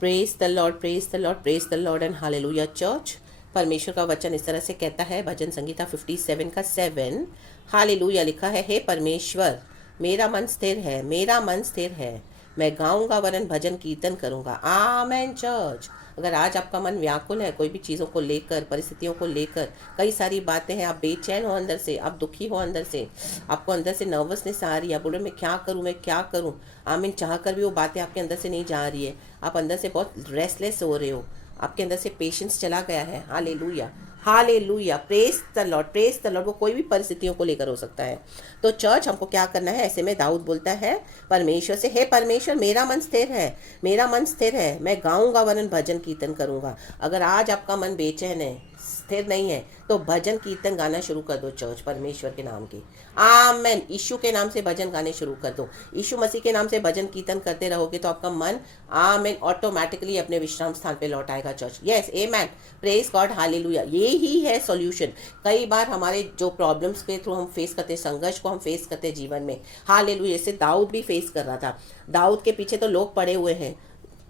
Praise the Lord, praise the Lord, praise the Lord and hallelujah church. परमेश्वर का वचन इस तरह से कहता है, भजन संगीता 57 का 7 हालेलुया लिखा है। हे परमेश्वर, मेरा मन स्थिर है, मेरा मन स्थिर है, मैं गाऊंगा वरन भजन कीर्तन करूंगा। आमेन चर्च। अगर आज आपका मन व्याकुल है कोई भी चीज़ों को लेकर, परिस्थितियों को लेकर, कई सारी बातें हैं, आप बेचैन हो अंदर से, आप दुखी हो अंदर से, आपको अंदर से नर्वसनेस आ रही है, बोले मैं क्या करूं, मैं क्या करूं, आमीन चाह कर भी वो बातें आपके अंदर से नहीं जा रही है, आप अंदर से बहुत रेस्टलेस हो रहे हो, आपके अंदर से पेशेंस चला गया है। Hallelujah, hallelujah, praise the Lord, praise the Lord. वो कोई भी परिस्थितियों को लेकर हो सकता है। तो चर्च हमको क्या करना है? ऐसे में दाऊद बोलता है परमेश्वर से, हे परमेश्वर, मेरा मन स्थिर है, मेरा मन स्थिर है, मैं गाऊंगा वरन भजन कीर्तन करूंगा। अगर आज आपका मन बेचैन है, स्थिर नहीं है, तो भजन कीर्तन गाना शुरू कर दो चर्च, परमेश्वर के नाम की। आमेन। यीशु के नाम से भजन गाने शुरू कर दो। यीशु मसीह के नाम से भजन कीर्तन करते रहोगे तो आपका मन आमेन ऑटोमेटिकली अपने विश्राम स्थान पे लौट आएगा चर्च। यस, आमेन, प्रेज गॉड, हालेलुया। ये ही है सॉल्यूशन। कई बार हमारे जो प्रॉब्लम्स के थ्रू हम फेस करते हैं, संघर्ष को हम फेस करते हैं जीवन में, हालेलुया, जैसे दाऊद भी फेस कर रहा था। दाऊद के पीछे तो लोग पड़े हुए हैं,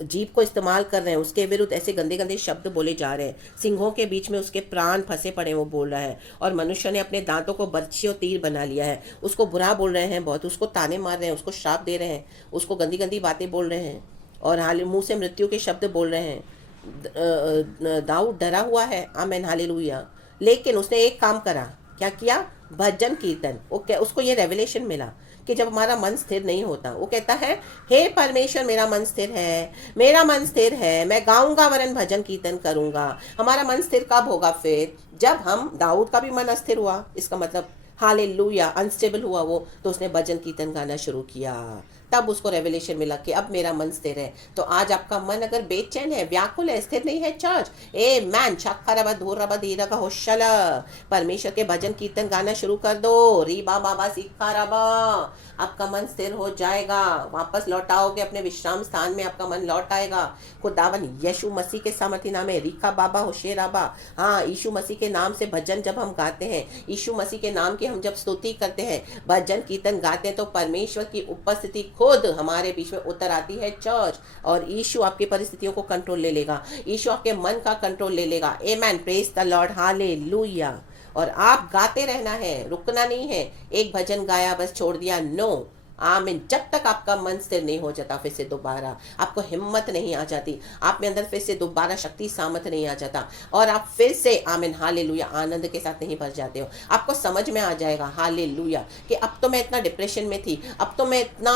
जीभ को इस्तेमाल कर रहे हैं, उसके विरुद्ध ऐसे गंदे गंदे शब्द बोले जा रहे हैं, सिंहों के बीच में उसके प्राण फंसे पड़े, वो बोल रहा है, और मनुष्य ने अपने दांतों को बर्छी और तीर बना लिया है, उसको बुरा बोल रहे हैं बहुत, उसको ताने मार रहे हैं, उसको श्राप दे रहे हैं, उसको गंदी गंदी बातें बोल रहे हैं, और हाल मुंह से मृत्यु के शब्द बोल रहे हैं। दाऊद डरा हुआ है, आमेन, हालेलुया। लेकिन उसने एक काम करा, क्या किया? भजन कीर्तन। उसको ये रेवलेशन मिला कि जब हमारा मन स्थिर नहीं होता, वो कहता है, हे परमेश्वर, मेरा मन स्थिर है, मेरा मन स्थिर है, मैं गाऊंगा वरन भजन कीर्तन करूंगा। हमारा मन स्थिर कब होगा? फिर जब हम, दाऊद का भी मन अस्थिर हुआ, इसका मतलब हालेलुया, अनस्टेबल हुआ वो, तो उसने भजन कीर्तन गाना शुरू किया, तब उसको रेवलेशन मिला कि अब मेरा मन स्थिर है। तो आज आपका मन अगर बेचैन है, व्याकुल है, स्थिर नहीं है चर्च, ए मैन शाखा रबा धूर रबा धीरा का होशल, परमेश्वर के भजन कीर्तन गाना शुरू कर दो। री बाबा सीखा रबा, आपका मन स्थिर हो जाएगा, वापस लौटाओगे अपने विश्राम स्थान में, आपका मन लौट आएगा। खुदावन यीशु मसीह के सामर्थ्य नाम है, रीखा बाबा होशेराबा। हाँ, यीशु मसीह के नाम से भजन जब हम गाते हैं, यीशु मसीह के नाम की हम जब स्तुति करते हैं, भजन कीर्तन गाते हैं, तो परमेश्वर की उपस्थिति खुद हमारे बीच में उतर आती है चर्च, और यीशु आपकी परिस्थितियों को कंट्रोल ले लेगा, यीशु आपके मन का कंट्रोल ले लेगा। आमेन, प्रेज द लॉर्ड, हालेलुया। और आप गाते रहना है, रुकना नहीं है। एक भजन गाया बस छोड़ दिया, नो, आमीन। जब तक आपका मन स्थिर नहीं हो जाता, फिर से दोबारा आपको हिम्मत नहीं आ जाती, आप में अंदर फिर से दोबारा शक्ति सामर्थ्य नहीं आ जाता, और आप फिर से आमीन हालेलुया आनंद के साथ नहीं भर जाते हो। आपको समझ में आ जाएगा हालेलुया कि अब तो मैं इतना डिप्रेशन में थी, अब तो मैं इतना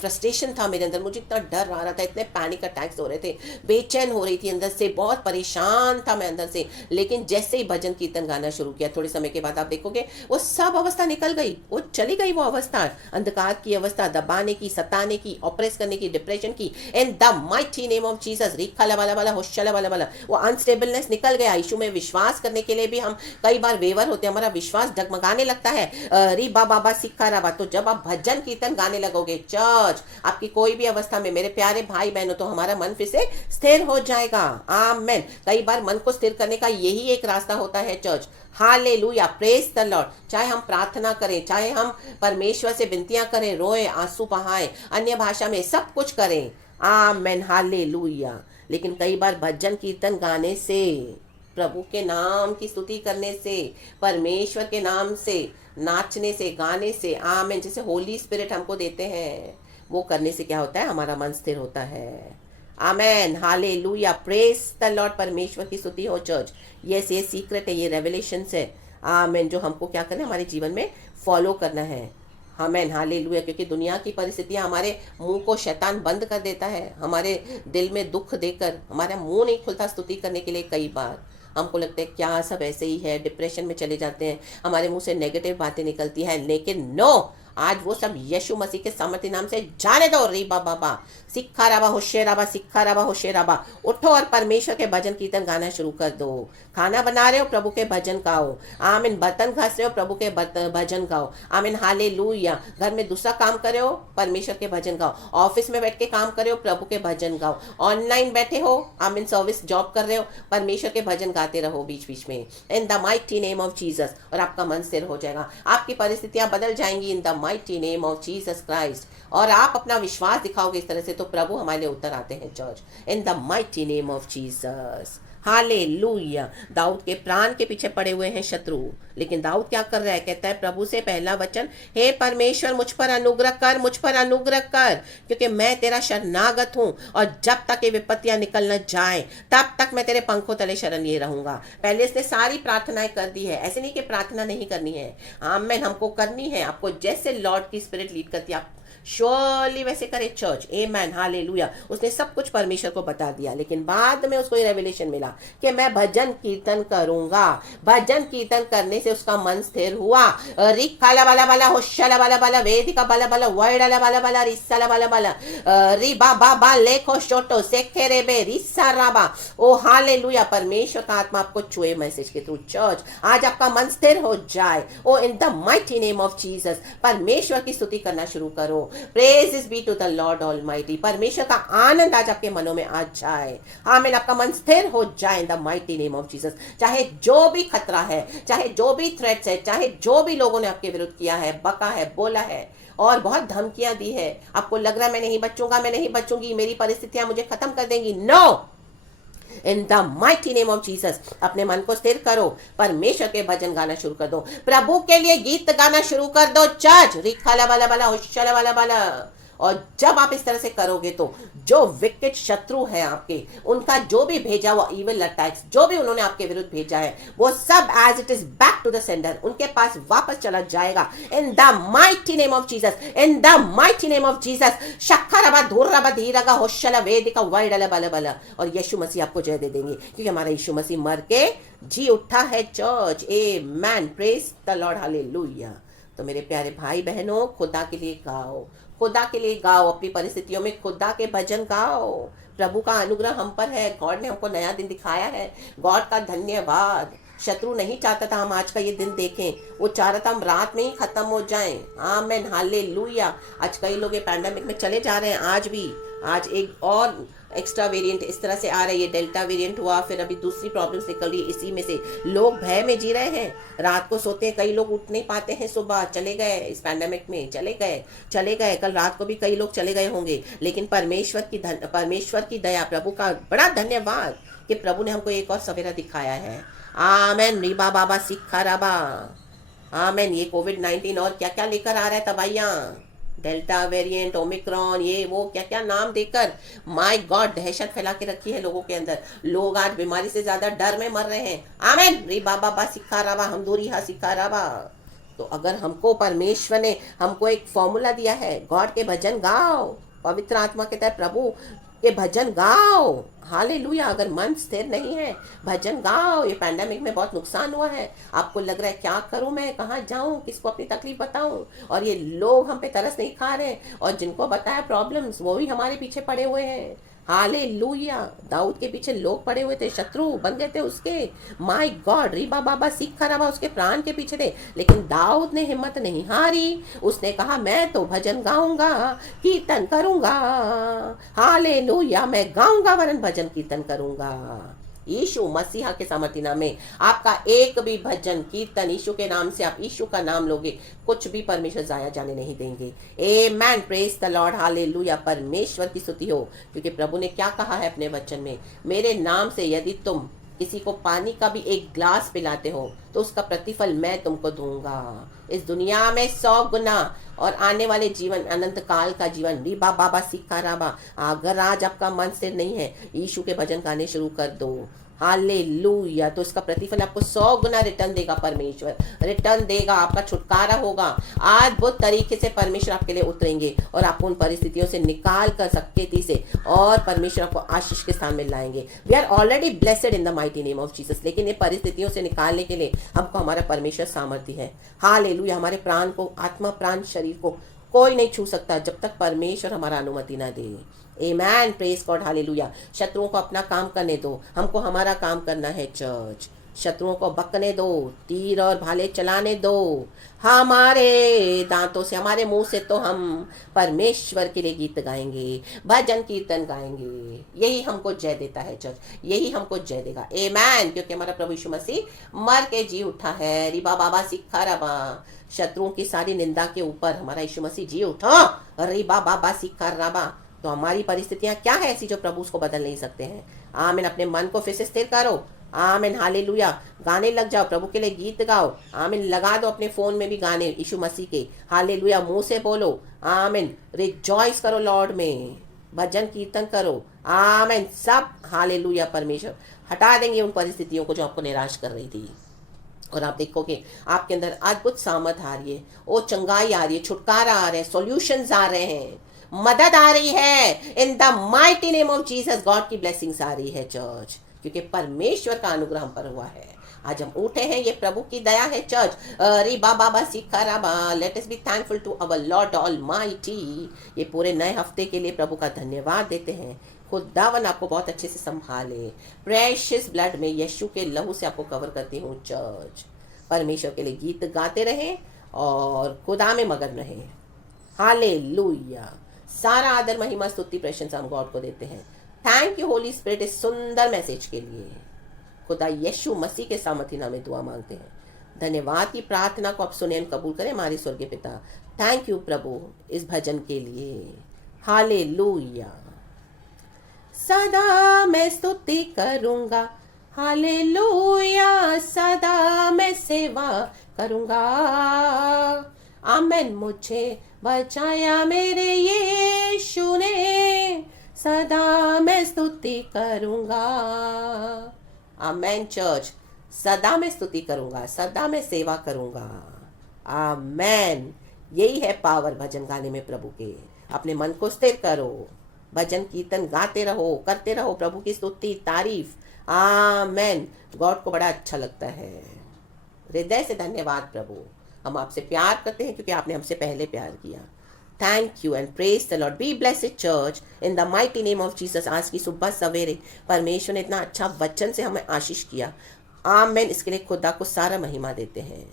फ्रस्ट्रेशन था मेरे अंदर, मुझे इतना डर आ रहा था, इतने पैनिक अटैक्स हो रहे थे, बेचैन हो रही थी अंदर से, बहुत परेशान था मैं अंदर से। लेकिन जैसे ही भजन कीर्तन गाना शुरू किया, थोड़े समय के बाद आप देखोगे वो सब अवस्था निकल गई, वो चली गई वो अवस्था, अंधकार की अवस्था, दबाने की, सताने की, ऑपरेस करने की, डिप्रेशन की, in the mighty name of Jesus, रिखा लबाला वाला होशला वाला वाला, वो अनस्टेबलनेस निकल गया। यीशु में विश्वास करने के लिए भी हम कई बार वेवर होते हैं, हमारा विश्वास डगमगाने लगता है, री बाबा सिक्का रबा। तो जब आप भजन कीर्तन गाने लगोगे चर्च, आपकी कोई भी अवस्था में मेरे प्यारे भाई बहनों, तो हमारा मन फिर से स्थिर हो जाएगा। आमेन। कई बार मन को स्थिर करने का यही एक रास्ता होता है church. Hallelujah, praise the Lord. चाहे हम प्रार्थना करें, चाहे हम परमेश्वर से विनतियां करें, रोए, आंसू बहाएं, अन्य भाषा में सब कुछ करें, आमेन, हालेलुया। लेकिन कई बार भजन कीर्तन गाने से, प्रभु के नाम की स्तुति करने से, परमेश्वर के नाम से नाचने से, गाने से, आमेन, जैसे होली स्पिरिट हमको देते हैं, वो करने से क्या होता है? हमारा मन स्थिर होता है। आमेन, हालेलुया, प्रेज द लॉर्ड। परमेश्वर की स्तुति हो चर्च। यस, ये सीक्रेट है, ये रेवलेशन है, आमेन, जो हमको क्या करना है? हमारे जीवन में फॉलो करना है। आमेन, हालेलुया। क्योंकि दुनिया की परिस्थितियां हमारे मुंह को शैतान बंद कर देता है, हमारे दिल में दुख देकर हमारा मुंह नहीं खुलता स्तुति करने के लिए। कई बार हमको लगता है क्या सब ऐसे ही है, डिप्रेशन में चले जाते हैं, हमारे मुंह से नेगेटिव बातें निकलती है। लेकिन नो, आज वो सब यीशु मसीह के सामर्थ्य नाम से जाने दो। री बाबा सिक्खा राबा होशेराबा, सिक्खा राबा होशेराबा। उठो और परमेश्वर के भजन कीर्तन गाना शुरू कर दो। खाना बना रहे हो, प्रभु के भजन गाओ, आमीन। बर्तन घस रहे हो, प्रभु के भजन गाओ, आमीन, हालेलुया। घर में दूसरा काम कर रहे हो, परमेश्वर के भजन गाओ। ऑफिस में बैठ के काम कर रहे हो, प्रभु के भजन गाओ। ऑनलाइन बैठे हो, आमीन, सर्विस जॉब कर रहे हो, परमेश्वर के भजन गाते रहो बीच बीच में, इन the mighty name of Jesus, और आपका मन स्थिर हो जाएगा, आपकी परिस्थितियां बदल जाएंगी इन the mighty name of Jesus Christ. और आप अपना विश्वास दिखाओगे इस तरह से तो प्रभु हमारे लिए उत्तर आते हैं church, in the mighty name of Jesus. Hallelujah. दाऊद के प्राण के पीछे पड़े हुए हैं शत्रु, लेकिन दाऊद क्या कर रहा है? कहता है प्रभु से पहला वचन, हे परमेश्वर मुझ पर अनुग्रह कर, मुझ पर अनुग्रह कर, क्योंकि मैं तेरा शरणागत हूं और जब तक ये विपत्तियां निकल न जाए तब तक मैं तेरे पंखों तले शरण लिए रहूंगा। पहले इसने सारी प्रार्थनाएं कर दी है, ऐसे नहीं कि प्रार्थना नहीं करनी है, आमेन, हमको करनी है। आपको जैसे लॉर्ड की स्पिरिट लीड करती है आप श्योरली वैसे करे चर्च, आमेन, हालेलुया। उसने सब कुछ परमेश्वर को बता दिया, लेकिन बाद में उसको ये रेवलेशन मिला कि मैं भजन कीर्तन करूंगा। भजन कीर्तन करने से उसका मन स्थिर हुआ। रिकाला बाला बाला होशला बाला बाला वेदिका बाला बाला वर्डला बाला बाला रिसाला बाला बाला रिबा बाबा लेखो शोटो सेखेरे बे रिसा राबा। ओ हालेलुया। परमेश्वर का आत्मा आपको छुए मैसेज के थ्रू चर्च, आज आपका मन स्थिर हो जाए। Oh in the mighty name of Jesus परमेश्वर की स्तुति करना शुरू करो। Praise be to the Lord almighty. परमेश्वर का आनंद आज आपके मनों में आ जाए, आमीन, आपका मन स्थिर हो जाए इन the mighty name of Jesus. चाहे जो भी खतरा है, चाहे जो भी थ्रेट्स है, चाहे जो भी लोगों ने आपके विरुद्ध किया है, बका है, बोला है और बहुत धमकियां दी है, आपको लग रहा है मैं नहीं बचूंगा, मैं नहीं बचूंगी, मेरी परिस्थितियां मुझे खत्म कर देंगी, no, in the mighty name of Jesus अपने मन को स्थिर करो। परमेश्वर के भजन गाना शुरू कर दो, प्रभु के लिए गीत गाना शुरू कर दो चर्च। रिखाला बाला बाला होशला बाला बाला। और जब आप इस तरह से करोगे तो जो विकेट शत्रु है आपके, उनका जो भी भेजा हुआ इविल अटैक्स, जो भी उन्होंने आपके विरुद्ध भेजा है, वो सब as it is back to the sender, उनके पास वापस चला जाएगा in the mighty name of Jesus, in the mighty name of Jesus. शक्खरबा धूरबा धीरगा होशला वेदिका वाइडला बला बला। और यीशु मसीह आपको जय दे देंगे, क्योंकि हमारा यीशु मसीह मर के जी उठा है church, amen, praise the Lord, hallelujah. तो मेरे प्यारे भाई बहनों, खुदा के लिए गाओ, खुदा के लिए गाओ, अपनी परिस्थितियों में खुदा के भजन गाओ। प्रभु का अनुग्रह हम पर है, गॉड ने हमको नया दिन दिखाया है, गॉड का धन्यवाद। शत्रु नहीं चाहता था हम आज का ये दिन देखें, वो चाह रहा था हम रात में ही खत्म हो जाएं, आमेन, हालेलुया। आज कई लोग ये पैंडेमिक में चले जा रहे हैं, आज भी, आज एक और एक्स्ट्रा वेरिएंट इस तरह से आ रहा है, ये डेल्टा वेरिएंट हुआ, फिर अभी दूसरी प्रॉब्लम्स निकल रही है, इसी में से लोग भय में जी रहे हैं, रात को सोते हैं, कई लोग उठ नहीं पाते हैं, सुबह चले गए, इस पैंडेमिक में चले गए, कल रात को भी कई लोग चले गए होंगे, लेकिन परमेश्वर की दया, प्रभु का बड़ा धन्यवाद कि प्रभु ने हमको एक और सवेरा दिखाया है, आमेन, रीबा बाबा सिक्खा राबा, आमेन। ये कोविड-19 और क्या क्या लेकर आ रहा है तबाहियां, डेल्टा वेरिएंट, ओमिक्रॉन, ये वो क्या क्या नाम देकर, माय गॉड, दहशत फैला के रखी है लोगों के अंदर। लोग आज बीमारी से ज्यादा डर में मर रहे हैं, आमेन, री बाबा बा सिखा राबा, हम दूरी हा सिखा राबा। तो अगर हमको परमेश्वर ने हमको एक फॉर्मूला दिया है, गॉड के भजन गाओ, पवित्र आत्मा के तहत प्रभु के भजन गाओ, हालेलुया। अगर मन स्थिर नहीं है, भजन गाओ। ये पैंडेमिक में बहुत नुकसान हुआ है, आपको लग रहा है क्या करूं मैं, कहाँ जाऊं, किसको अपनी तकलीफ बताऊं, और ये लोग हम पे तरस नहीं खा रहे, और जिनको बताया प्रॉब्लम्स वो भी हमारे पीछे पड़े हुए हैं, हालेलुया। दाऊद के पीछे लोग पड़े हुए थे, शत्रु बन गए थे उसके, माय गॉड, रीबा बाबा सिक्खा राबा उसके प्राण के पीछे थे, लेकिन दाऊद ने हिम्मत नहीं हारी, उसने कहा मैं तो भजन गाऊंगा, कीर्तन करूंगा, हालेलुया, मैं गाऊंगा वरन भजन कीर्तन करूंगा। यीशु मसीहा के सामर्थी नाम में आपका एक भी भजन कीर्तन यीशु के नाम से, आप यीशु का नाम लोगे, कुछ भी परमेश्वर जाया जाने नहीं देंगे, आमेन, प्रेज द लॉर्ड, हालेलुया। परमेश्वर की स्तुति हो, क्योंकि प्रभु ने क्या कहा है अपने वचन में, मेरे नाम से यदि तुम किसी को पानी का भी एक ग्लास पिलाते हो तो उसका प्रतिफल मैं तुमको दूंगा, इस दुनिया में 100 गुना, और आने वाले जीवन, अनंत काल का जीवन। रीबा बाबा सिक्खा राबा। अगर आज आपका मन स्थिर नहीं है, यीशु के भजन गाने शुरू कर दो, हालेलुया, तो इसका प्रतिफल आपको 100 गुना रिटर्न देगा, परमेश्वर रिटर्न देगा, आपका छुटकारा होगा। अद्भुत तरीके से परमेश्वर आपके लिए उतरेंगे और आपको उन परिस्थितियों से निकाल कर सकेती से, और परमेश्वर आपको आशीष के स्थान में लाएंगे। We are already blessed in the mighty name of Jesus, लेकिन ये परिस्थितियों से निकालने के लिए हमको हमारा परमेश्वर सामर्थ्य है, हालेलुया। हमारे प्राण को, आत्मा प्राण शरीर को कोई नहीं छू सकता जब तक परमेश्वर हमारा अनुमति ना दे, आमेन, प्रेज गॉड, हालेलुया। शत्रुओं को अपना काम करने दो, हमको हमारा काम करना है चर्च, शत्रुओं को बकने दो, तीर और भाले चलाने दो। हमारे दांतों से, हमारे मुंह से तो हम परमेश्वर के लिए गीत गाएंगे, भजन कीर्तन गाएंगे। यही हमको जय देता है चर्च, यही हमको जय देगा। आमेन। क्योंकि हमारा प्रभु यीशु मसीह मर के जी उठा है। रिबा बाबा सिक्खा रबा, शत्रुओं की सारी निंदा के ऊपर हमारा यीशु मसीह जी उठा। रिबा बाबा सिक्खा रबा। तो हमारी परिस्थितियां क्या है ऐसी जो प्रभु उसको बदल नहीं सकते हैं। आमीन। अपने मन को फिर से स्थिर करो। आमीन। हालेलुया। गाने लग जाओ, प्रभु के लिए गीत गाओ। आमीन। लगा दो अपने फोन में भी गाने यीशु मसीह के। हालेलुया। मुंह से बोलो। आमीन। रिजॉइस करो लॉर्ड में, भजन कीर्तन करो। आमीन। सब हालेलुया परमेश्वर हटा देंगे उन परिस्थितियों को जो आपको निराश कर रही थी। और आप देखोगे आपके अंदर अद्भुत सामर्थ आ रही है, वो चंगाई आ रही है, छुटकारा आ रहे हैं, सॉल्यूशंस आ रहे हैं, मदद आ रही है। इन the mighty name of Jesus God की ब्लेसिंग्स आ रही है चर्च, क्योंकि परमेश्वर का अनुग्रह हम पर हुआ है। आज हम उठे हैं, ये प्रभु की दया है चर्च। अरे बाबा सीखा राबा, let us be thankful to our Lord almighty. ये पूरे नए हफ्ते के लिए प्रभु का धन्यवाद देते हैं। खुदावन आपको बहुत अच्छे से संभाले। प्रेशियस ब्लड में, यीशु के लहू से आपको कवर करती हूँ चर्च। परमेश्वर के लिए गीत गाते रहें और खुदा में मगन रहें। हालेलुया। सारा आदर महिमा स्तुति प्रशंसा हम गॉड को देते हैं। थैंक यू होली स्पिरिट इस सुंदर मैसेज के लिए। खुदा यीशु मसीह के सामर्थी नाम में दुआ मांगते हैं। धन्यवाद की प्रार्थना को आप सुने कबूल करें हमारे स्वर्गीय पिता। थैंक यू प्रभु इस भजन के लिए। हालेलुया। सदा मैं स्तुति करूंगा, हालेलुया। सदा मैं सेवा करूंगा। आमेन। मुझे बचाया मेरे यीशु ने, सदा मैं स्तुति करूंगा। आमेन चर्च। सदा मैं स्तुति करूंगा, सदा मैं सेवा करूंगा। आमेन। यही है पावर भजन गाने में प्रभु के। अपने मन को स्थिर करो, भजन कीर्तन गाते रहो, करते रहो प्रभु की स्तुति तारीफ। आमेन। गॉड को बड़ा अच्छा लगता है। हृदय से धन्यवाद प्रभु, हम आपसे प्यार करते हैं क्योंकि आपने हमसे पहले प्यार किया। Thank you and praise the Lord. Be blessed church in the mighty name of Jesus. आज की सुबह सवेरे परमेश्वर ने इतना अच्छा वचन से हमें आशीष किया। आमेन। इसके लिए खुदा को सारा महिमा देते हैं।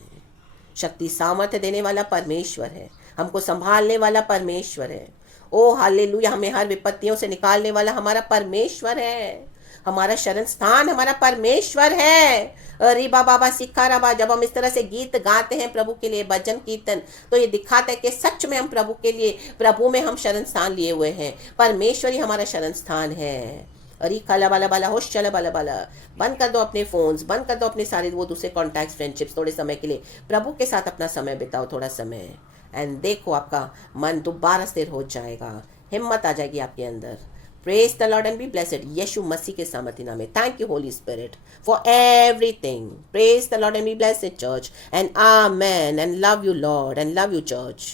शक्ति सामर्थ्य देने वाला परमेश्वर है, हमको संभालने वाला परमेश्वर है। ओ हालेलुया। हमें हर विपत्तियों से निकालने वाला हमारा परमेश्वर है। हमारा शरण स्थान हमारा परमेश्वर है। अरे बाबा सिखा रबा। जब हम इस तरह से गीत गाते हैं प्रभु के लिए, भजन कीर्तन, तो ये दिखाता है कि सच में हम प्रभु के लिए, प्रभु में हम शरण स्थान लिए हुए हैं। परमेश्वर ही हमारा शरण स्थान है। अरे काला बाला बाला होश चला बाला बाला। बंद कर दो अपने फोन्स, बंद कर दो अपने सारे वो दूसरे कॉन्टैक्ट्स, फ्रेंडशिप्स। थोड़े समय के लिए प्रभु के साथ अपना समय बिताओ, थोड़ा समय। एंड देखो आपका मन दोबारा स्थिर हो जाएगा, हिम्मत आ जाएगी आपके अंदर। Praise the Lord and be blessed. यीशु मसीह के सामर्थी नाम में। Thank you Holy Spirit for everything. Praise the Lord and be blessed church. And amen. And love you Lord and love you church.